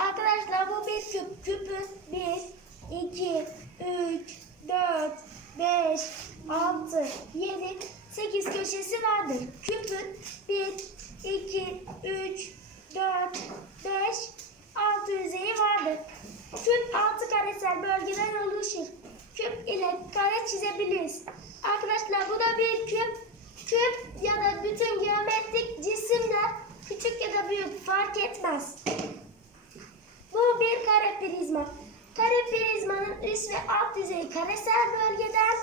Arkadaşlar bu bir küp. Küpün 1, 2, 3, 4, 5, 6, 7, 8 köşesi vardır. Küpün 1, 2, 3, 4, 5, 6 yüzeyi vardır. Küp 6 karesel bölgeden oluşur. Küp ile kare çizebiliriz. Arkadaşlar bu da bir küp. Küp ya da bütün geometrik cisimler küçük ya da büyük fark etmez. Bu bir kare prizma. Kare üst ve alt yüzeyi karesel bölgeden,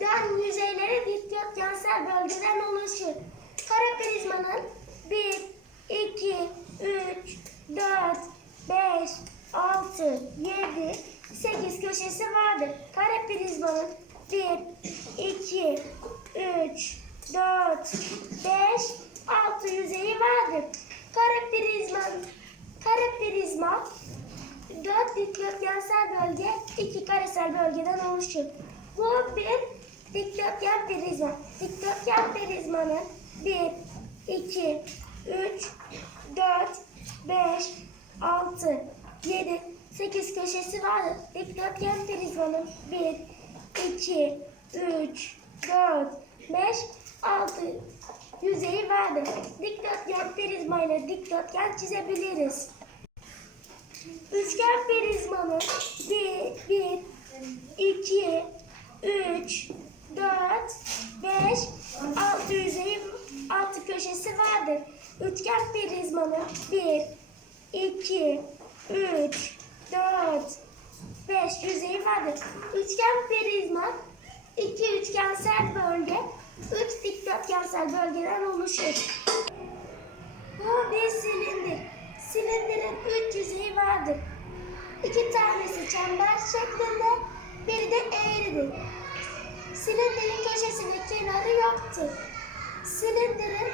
dan yüzeyleri dikdörtgensel bölgeden oluşur. Kare prizmanın 1, 2, 3, 4, 5, 6, 7, 8 köşesi vardır. Kare prizmanın 1, 2, 3, 4, 5, 6 yüzeyi vardır. Kare prizmanın Kare prizma 4 dikdörtgensel bölge 2 karesel bölgeden oluşur. Bu bir dikdörtgen prizma. Dikdörtgen prizmanın 1, 2, 3, 4, 5, 6, 7, 8 köşesi vardır. Dikdörtgen prizmanın 1, 2, 3, 4, 5, 6 yüzeyi vardır. Dikdörtgen prizma ile dikdörtgen çizebiliriz. Üçgen prizmanın 1, 1, 2, 3, 4, 5, 6 yüzeyi, 6 köşesi vardır. Üçgen prizmanın 1, 2, 3, 4, 5 yüzeyi vardır. Üçgen prizma iki üçgensel bölge, üç dikdörtgensel bölgeden oluşur. Bu bir üç yüzeyi vardır. İki tanesi çember şeklinde, biri de eğridir. Silindirin köşesi ve kenarı yoktur. Silindirin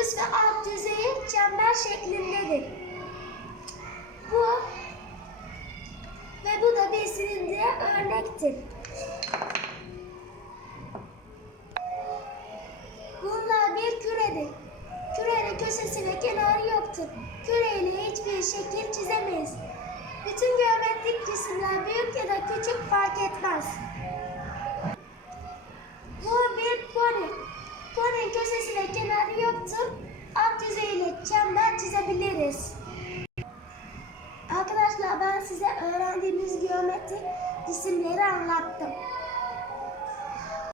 üst ve alt yüzeyi çember şeklindedir. Bu ve bu da bir silindire örnektir. Bunlar bir küredir. Kürenin köşesi ve kenarı yoktur. Küreyle bir şekil çizemeyiz. Bütün geometrik cisimler büyük ya da küçük fark etmez. Bu bir pony. Pony'nin köşesine kenarı yoktur. Alt yüzeyiyle çember çizebiliriz. Arkadaşlar ben size öğrendiğimiz geometrik cisimleri anlattım.